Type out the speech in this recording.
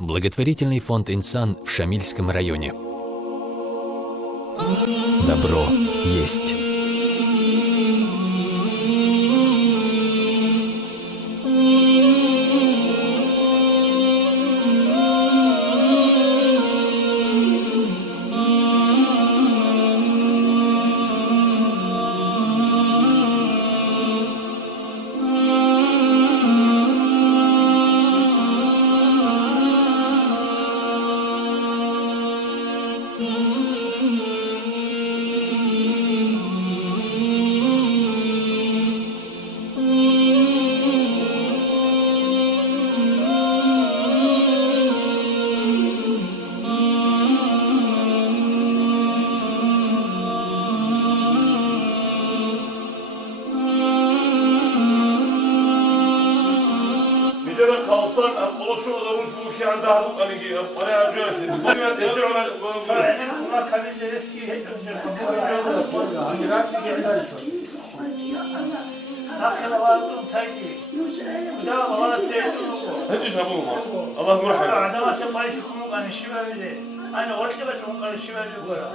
Благотворительный фонд «Инсан» в Шамильском районе. Добро есть. Geceden kalsan, konuşuyor da bu ki anda haduk hani paraya harcıyorsun. Bu yönet ediyor lan. Sarayın bunlar kalınca eski hiç önce Hakkı vardım tagi. Da bana seyircilik. Hadi şabun mu? Allah rahmet eylesin. Adama sen bayışı kumuk hani şiverli. Hani ortaya başımın hani şiverli bu kadar.